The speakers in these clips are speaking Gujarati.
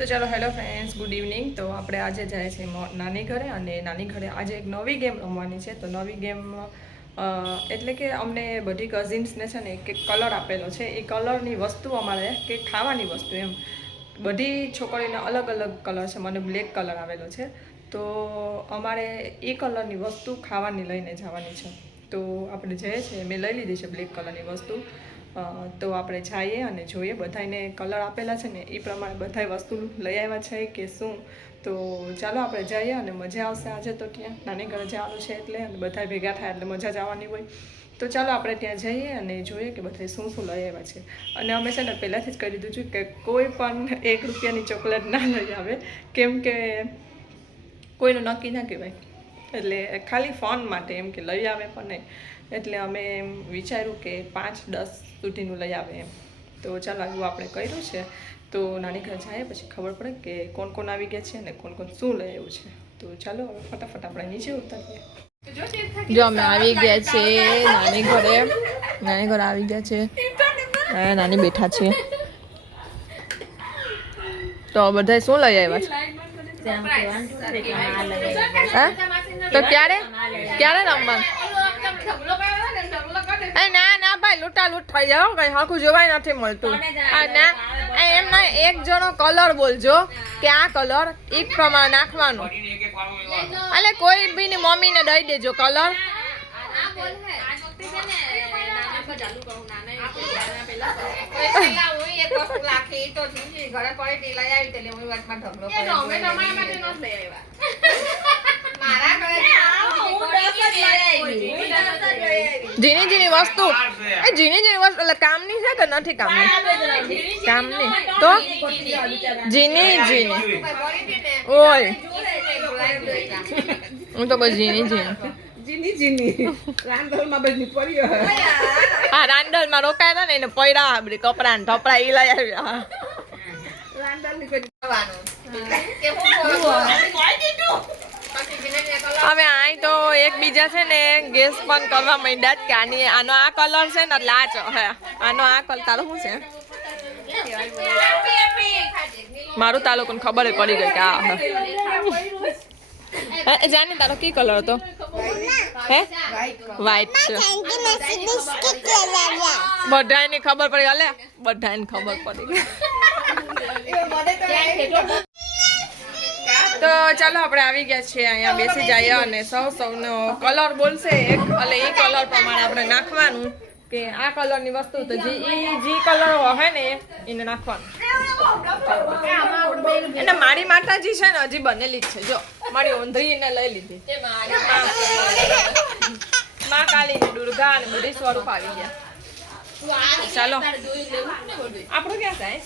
તો ચાલો હેલો ફ્રેન્ડ્સ, ગુડ ઇવનિંગ. તો આપણે આજે જાય છે નાની ઘરે, અને નાની ઘરે આજે એક નવી ગેમ રમવાની છે. તો નવી ગેમ એટલે કે અમને બધી કઝિન્સને છે ને એક કલર આપેલો છે. એ કલરની વસ્તુ અમારે કે ખાવાની વસ્તુ એમ બધી છોકરીઓને અલગ અલગ કલર છે. મને બ્લેક કલર આવેલો છે. તો અમારે એ કલરની વસ્તુ ખાવાની લઈને જવાની છે. તો આપણે જઈએ છીએ, મેં લઈ લીધી છે બ્લેક કલરની વસ્તુ. તો આપણે જઈએ અને જોઈએ બધાને કલર આપેલા છે ને એ પ્રમાણે બધા વસ્તુ લઈ આવ્યા છે કે શું. તો ચાલો આપણે જઈએ અને મજા આવશે. આજે તો ત્યાં નાની ઘરે જવાનું છે એટલે, અને બધા ભેગા થાય એટલે મજા જ આવવાની હોય. તો ચાલો આપણે ત્યાં જઈએ અને જોઈએ કે બધા શું શું લઈ આવ્યા છે. અને અમે છે ને પહેલાંથી જ કહી દીધું છે કે કોઈ પણ 1 રૂપિયાની ચોકલેટ ના લઈ આવે, કેમ કે કોઈનું નક્કી ના કહેવાય. એટલે ખાલી ફોન માટે એમ કે લઈ આવે પણ નહીં. એટલે અમે એમ વિચાર્યું કે 5-10 સુધીનું લઈ આવે એમ. તો ચાલો એવું આપણે કર્યું છે. તો નાની ઘરે જાય પછી ખબર પડે કે કોણ કોણ આવી ગયા છે અને કોણ કોણ શું લઈ આવ્યું છે. તો ચાલો હવે ફટાફટ આપણે નીચે ઉતરીએ. જો અમે આવી ગયા છે નાની ઘરે. નાની ઘરે આવી ગયા છે, નાની બેઠા છે. તો બધા શું લઈ આવ્યા છે? તો ક્યારે રમવાનું? ના ના ભાઈ, લૂંટા લૂંટ થઈ જાવ, કઈ હરખું જોવાય નથી મળતું. ના એમ ના, એક જણો કલર બોલજો કે આ કલર એક પ્રમાણે નાખવાનું. એટલે કોઈ બી ની મમ્મી ને દઈ દેજો કલર. ઝીણી ઝીણી વસ્તુ, ઝીણી ઝીણી વસ્તુ એટલે કામની છે કે નથી કામની? કામની તો ઝીણી ઝીણી ઓય. હું તો બસ ઝીણી ઝીણી હા, રાંડલમાં રોકાયા ને એને પૈડા બધી કપડા ને ઢપડા એ લઈ આવ્યા. હવે આઈ તો એકબીજા છે ને ગેસ પણ કરવા માંડ્યા કે આનો આ કલર છે ને એટલે આ હે આનો આ કલર. તારો શું છે? મારું તાલુકોને ખબર પડી ગઈ કે આ જાને તારો કી કલર હતો? હે વ્હાઈટ છે. બધાને ખબર પડી ગઈ. બધાને ખબર પડી ગઈ. તો ચાલો આપણે આવી ગયા છીએ, અહીંયા બેસી જઈએ અને સૌનો કલર બોલશે એક, એટલે એ કલર પ્રમાણે આપણે નાખવાનું કે આ કલરની વસ્તુ તો જે કલર હોય ને એને નાખવાનું. એટલે મારી માતાજી છે ને હજી બનેલી જ છે. જો મારી ઓંધળીને લઈ લીધી. માં કાળી ને દુર્ગા ને બધી સ્વરૂપ આવી ગયા. ચાલો આપણું ક્યાં થાય?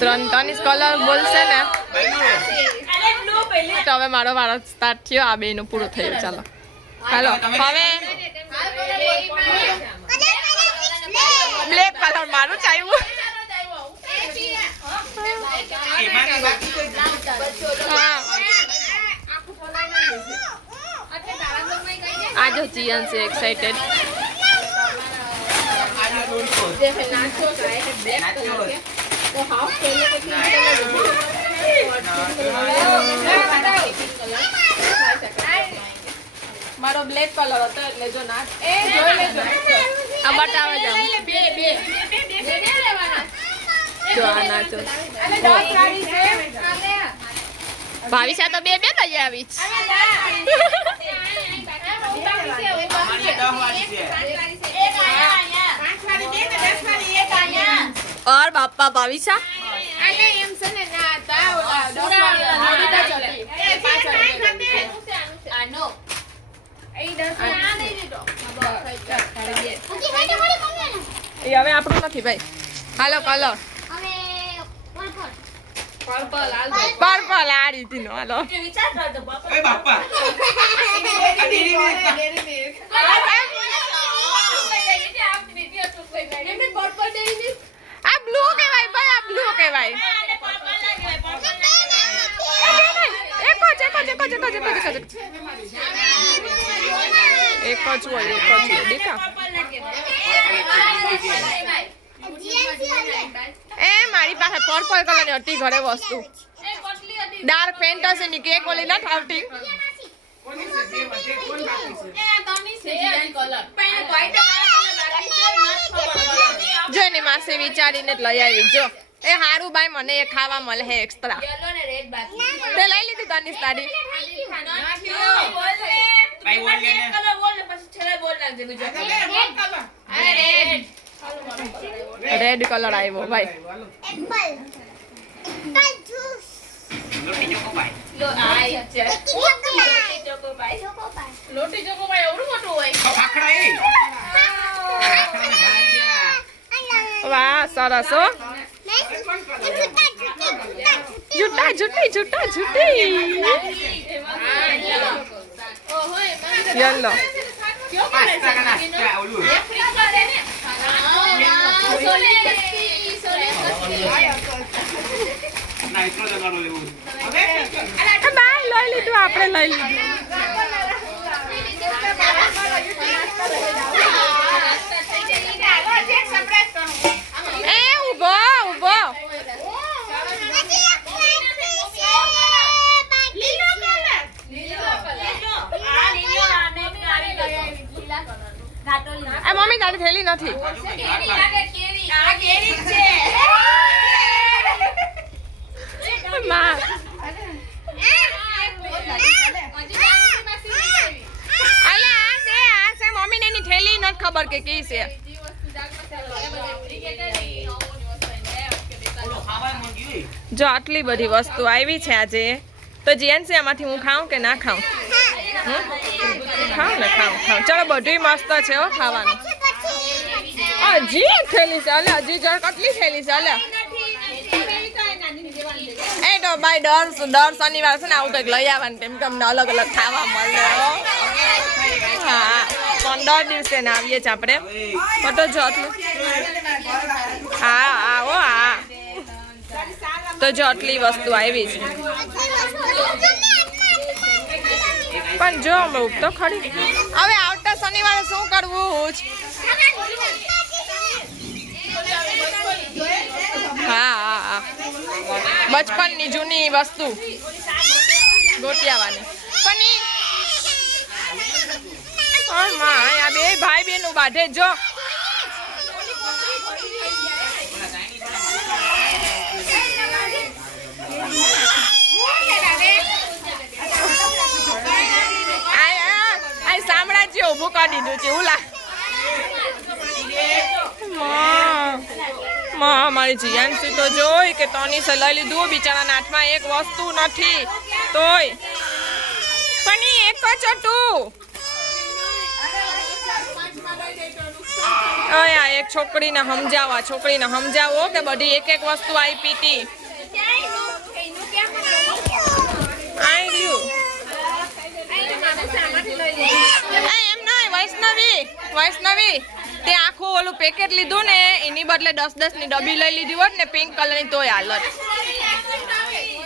ત્રણ કલર બોલશે ને તો હવે મારો વારો સ્ટાર્ટ થયો. આ બે નું પૂરું થયું. ચાલો હાલો હવે બ્લેક કલર મારું ચાલ્યું. આ જો જીયન છે એક્સાઇટેડ. મારો બ્લેક કલર હતો એટલે જો નાખ એ જોઈ લેજો. આ બતાવે જ જો આ નાચો. ભાવિશા તો બે લઈ આવી છે. और बापा भाविशा હવે આપણું નથી ભાઈ. હાલો કલર પર્પલ આ રીતિ નો. હાલો આ બ્લુ કેવાય ભાઈ, આ બ્લુ કેવાય. એક જ હોય દેખા. એ મારી પાસે પર્પલ કલરની હતી ઘરે વસ્તુ ડાર્ક ફેન્ટસી ની કેક ઓલી ના આવતી જો એની માસી વિચારીને જ લઈ આવી જો એ હારું ભાઈ મને એ ખાવા મળે હે એક્સ્ટ્રા તે લઈ લીધી તની સાડી રેડ કલર આવ્યો ભાઈ લોટી ચોકોપાઈ એવડું મોટું હોય વાહ સરસ હો જુટા જુટી જુટા જુટી યલો લઈ લીધું આપણે લઈ લીધું એ ઉભો ઉભો મમ્મી તારી થેલી નથી મમ્મી ને થેલી નથી ખબર કે કી છે જો આટલી બધી વસ્તુ આવી છે આજે તો જીએનસી આમાંથી હું ખાઉં કે ના ખાઉં ખાઉં ને ખાઉં ચલો બધું મસ્ત છે હો ખાવાનું હજી થેલી છે અલે હજી જળ કેટલી થેલી છે અલે એ તો ભાઈ દર શનિવાર છે ને આવું કંઈક લઈ આવવાનું કેમ કે અમને અલગ અલગ ખાવા મળે હા 15 દિવસે ને આવીએ છીએ આપણે તો જો આટલું હા આવો હા તો જો આટલી વસ્તુ આવી છે પણ જો તો ખરી હવે આવતા શનિવારે શું કરવું હા બચપનની જૂની વસ્તુ ગોટિયાવાની પણ આ બે ભાઈ બેનું બાંધે જો સામ્રાજ્ય ઉભું કરી દીધું છે ઉલા મારી જીયાનસી તો જોઈ કે તની સે લઈ લીધું બિચારાના હાથમાં એક વસ્તુ નથી તોય પણ એક જ હતું અયા એક છોકરીને સમજાવો કે બધી એક એક વસ્તુ આપી હતી એમ નહીં વૈષ્ણવી તે આખું ઓલું પેકેટ લીધું ને એની બદલે 10-10 ની ડબ્બી લઈ લીધી હોત ને પિંક કલરની તોય હાલત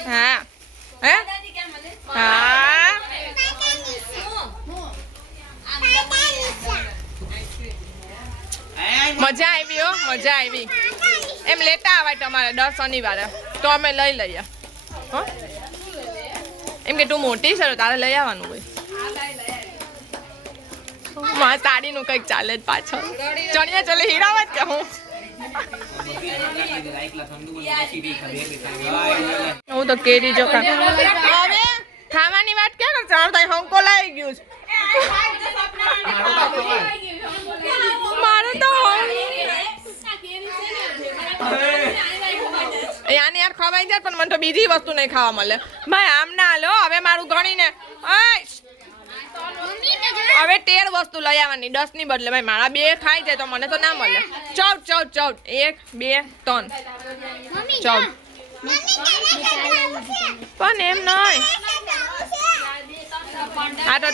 હા હે હા મજા આવી એમ લેતા આવાય તમારે દર શનિવારે તો અમે લઈ લઈએ એમ કે તું મોટી છે તારે લઈ આવવાનું હોય મારા સાડીનું કંઈક ચાલે જ પાછળ ચણિયા ચોલી હીરાવત કે હું તો કેરી જો હવે ખાવાની વાત ક્યાં કરશે હંકો લાવી ગયું મારે તો યાર ખવાઈ જાય પણ મને તો બીજી વસ્તુ નહીં ખાવા મળે ભાઈ આમ ના હાલો હવે મારું ગણીને હવે 13 વસ્તુ લઈ આવવાની 10 ની બદલે ભાઈ મારા 2 ખાઈ જાય તો મને તો ના મળે 14 1 2 3 14 પણ એમ નહીં આ તો 13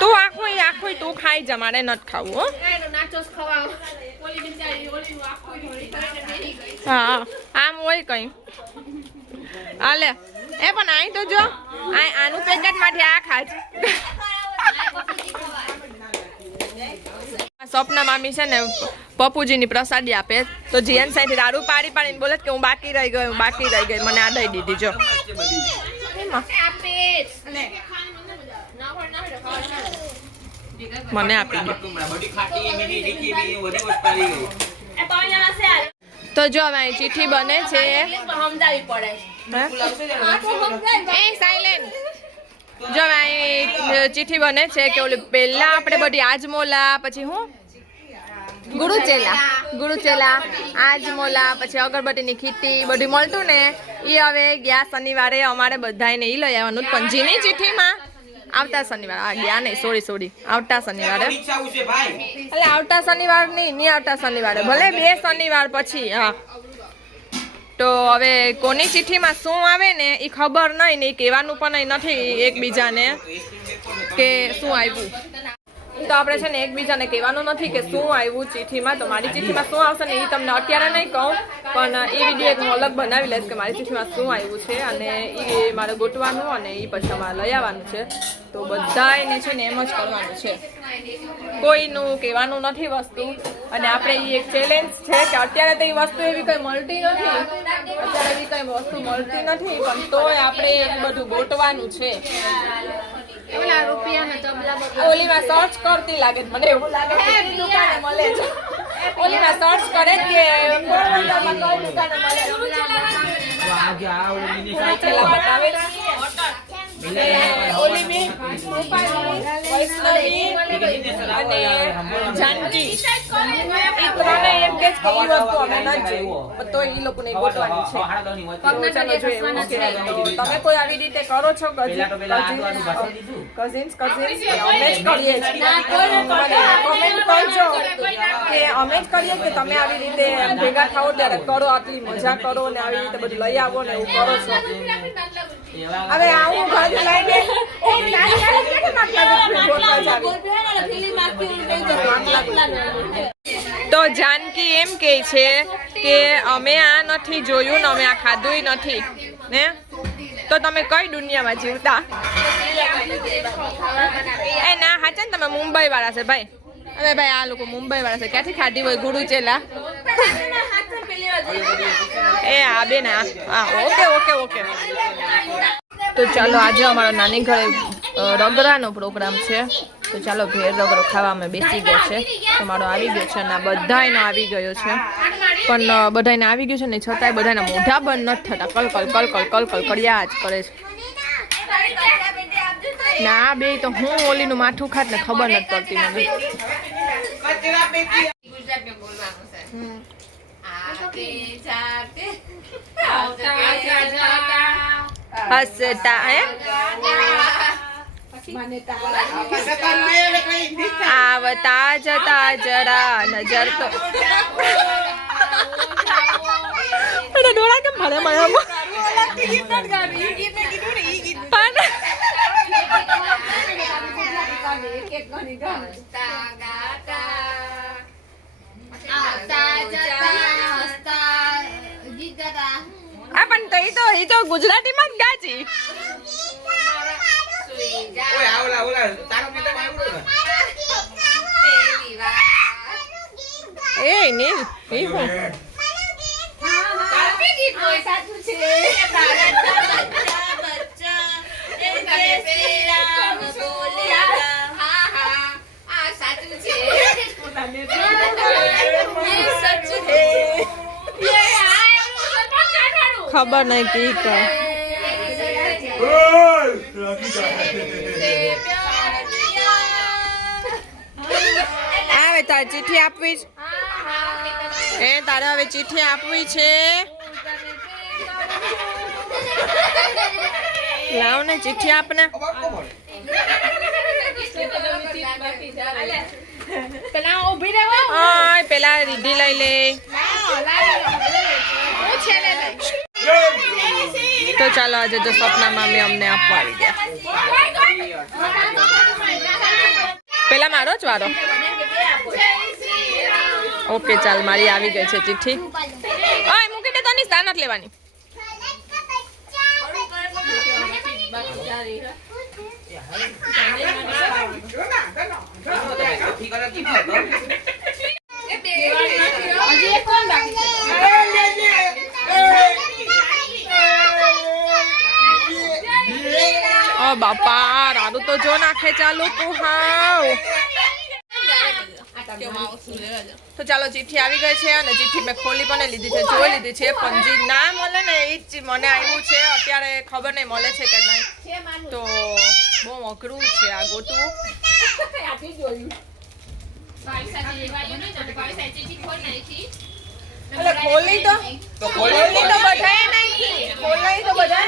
તું આખું તું ખાઈ જા મારે નથી ખાવું હા આમ હોય કઈ હાલે એ પણ અહીં તો જો આનું પેકેટ માંથી આ ખાજ સપના મામી છે ને પપ્પુજીની પ્રસાદી આપે તો જીએન સાઈથી દારૂ પાડી પાડીને બોલે કે હું બાકી રહી ગઈ મને આ દઈ દીધી જો મને આપી દો તો જો હવે ચીઠી બને છે જો ચીઠી બને છે કે ઓલી પહેલા આપણે બધી આજમોલા પછી હું ગુરુચેલા આજમોલા પછી અગરબત્તીની ખીટી બધી મળતું ને એ હવે ગયા શનિવારે અમારે બધાને એ લઈ આવવાનું પંજીની ચીઠીમાં આવતા શનિવારે ગયા નહીં સોરી આવતા શનિવારે એટલે આવતા શનિવાર નહીં આવતા શનિવારે ભલે 2 શનિવાર પછી હા તો હવે કોની ચિઠ્ઠીમાં શું આવે ને એ ખબર નહીં ને કહેવાનું પણ નથી એકબીજાને કે શું આવ્યું તો આપણે છે ને એકબીજાને કહેવાનું નથી કે શું આવ્યું ચિઠ્ઠીમાં તો મારી ચિઠ્ઠીમાં શું આવશે ને એ તમને અત્યારે નહીં કહું પણ એ વિડીયો એક હું અલગ બનાવી લઈશ કે મારી ચિઠ્ઠીમાં શું આવ્યું છે અને એ મારે ગોતવાનું અને એ પછી અમારે લઈ આવવાનું છે તો બધાને છે ને એમ જ કરવાનું છે કોઈનું કહેવાનું નથી વસ્તુ અને આપણે એ એક ચેલેન્જ છે કે અત્યારે તો એ વસ્તુ એવી કંઈ મળતી નથી પણ તોય આપણે એ બધું ગોતવાનું છે ઓલીમાં સર્ચ કરતી લાગે મને એવું લાગે કે દુકાને મળે છે ઓલીમાં સર્ચ કરે કે દુકાને મળે ઓલી વૈષ્ણવી અને જાનકી એ ત્રણે એમ કે એ વસ્તુ અમે નથી જોયું તો એ લોકોને ગોતવાની છે ચાલો જોઈએ તમે કોઈ આવી રીતે કરો છો કઝિન્સ અમે જ કરીએ છીએ કમેન્ટ કરજો કે અમે જ કરીએ કે તમે આવી રીતે ભેગા થાઓ ત્યારે કરો આટલી મજા કરો ને આવી રીતે બધું લઈ આવો ને એવું કરો છો હવે આવું ઘર લઈને તો જાનકી એમ કહે છે કે અમે આ નથી જોયું ને અમે આ ખાધું નથી ને તો તમે કઈ દુનિયામાં જીવતા એ ના હાચે ને તમે મુંબઈ વાળા છે ભાઈ અરે ભાઈ આ લોકો મુંબઈ વાળા છે ક્યાંથી ખાધી હોય ગુરુચેલા એ આ બેન હા ઓકે તો ચાલો આજે અમારા નાની ઘરે રગડાનો પ્રોગ્રામ છે તો ચાલો ભેર રગડો ખાવા અમે બેસી ગયા છે તો મારો આવી ગયો છે અને બધાયનો આવી ગયો છે પણ બધાને આવી ગયું છે ને છતાંય બધાના મોઢા બંધ નથી થતા કલ કર્યા જ કરે છે ના બે તો હું ઓલીનું માથું ખાત ને ખબર નથી પડતી મને હસતા આવતા જતા જરા નજર તો ડોળા કેમ ભરે પણ એ તો ગુજરાતીમાં જ ગાજી એ નીલ એ હું ખબર નહીં કી કર આવે તારે ચિઠ્ઠી આપવી એ તારે હવે ચિઠ્ઠી આપવી છે લાવ ને ચિઠ્ઠી આપને પેલા રીધી લઈ લે તો ચાલો આજે જો સપના મામી અમને આપવા આવી ગયા પેલા મારો જ વારો ઓકે ચાલ મારી આવી ગઈ છે ચિઠ્ઠી ઓય મૂકી દે તની સ્થાન નથી લેવાની બાપા રાડું તો જો નાખે ચાલુ તું હાવ તો ચાલો ચિઠ્ઠી આવી ગઈ છે અને ચિઠ્ઠી મેં ખોલી પણ લીધી છે જોઈ લીધી છે પણ જે ના મળે ને એ જ મને આવ્યું છે અત્યારે ખબર નહીં મળે છે કે નહીં તો બહુ અઘરું છે આ ગોતું એટલે ખોલી તો બધાએ નાખી ખોલાઈ તો બધા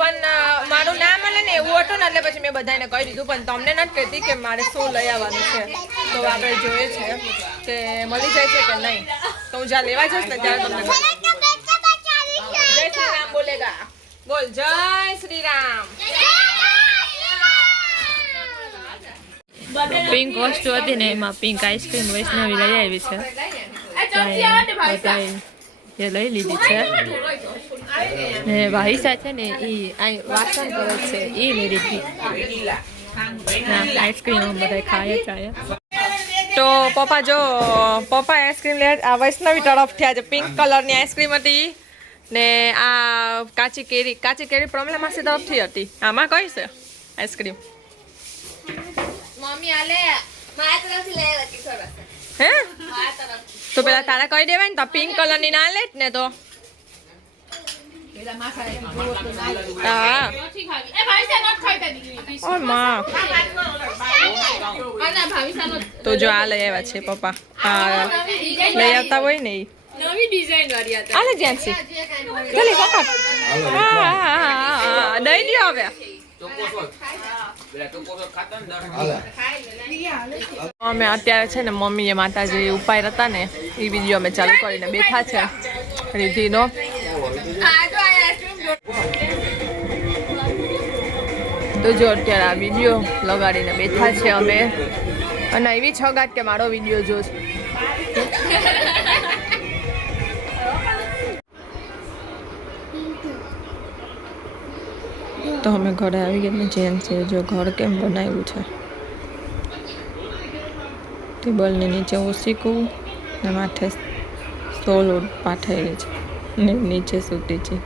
પણ મારું નામ મળે ને એવું હતું ને એટલે પછી મેં બધાને કહી દીધું પણ તમને નથી કહેતી કે મારે શું લઈ આવવાનું છે તો આપણે જોઈએ છે કે મળી જાય છે કે નહીં તો હું જ્યાં લેવા જઈશ ને ત્યારે તમને જય શ્રી રામ બોલેગા બોલ જય શ્રી રામ પિંક વસ્તુ હતી ને એમાં પિંક આઈસ્ક્રીમ વૈષ્ણવી લઈ આવી છે એ લઈ લીધી છે ને ભાઈસા છે ને એ વાસણ કરે છે એ લઈ લીધી આઈસ્ક્રીમ બધા ખાય ચાય તો પપ્પા જો પપ્પા આઈસ્ક્રીમ લે આ વૈષ્ણવી તરફથી આજે પિંક કલરની આઈસ્ક્રીમ હતી ને આ કાચી કેરી પ્રમેલા માસી તરફથી હતી આમાં કઈ છે આઈસ્ક્રીમ મમ્મી આલે મારા તરફથી લઈ હતી સરસ હે તો પેલા તારા કહી દેવાય ને તો પિંક કલરની ના લે ને તો હા નથી ખાવી એ ભાઈ સે નોટ ખાઈતા દીકરી ઓ માં આના ભાવી સાનો તો જો આ લઈ આવ્યા છે પપ્પા હા લઈ આવતા હોય ને નવી ડિઝાઇન વાળી હતા આલે જ્યાંથી જલ્દી પપ્પા હા દઈ દો હવે અમે અત્યારે છે ને મમ્મીએ માતાજી ઉપાય હતા ને એ વિડીયો અમે ચાલુ કરીને બેઠા છે રીધિનો તો જો અત્યારે આ વિડીયો લગાડીને બેઠા છે અમે અને એવી છગાટ કે મારો વિડીયો જોશે તો અમે ઘરે આવી ગયા જેમ છે જો ઘર કેમ બનાવ્યું છે ટેબલની નીચે ઓશીકું ને માથે સોલ પાથરેલી છે ને નીચે સૂતી છે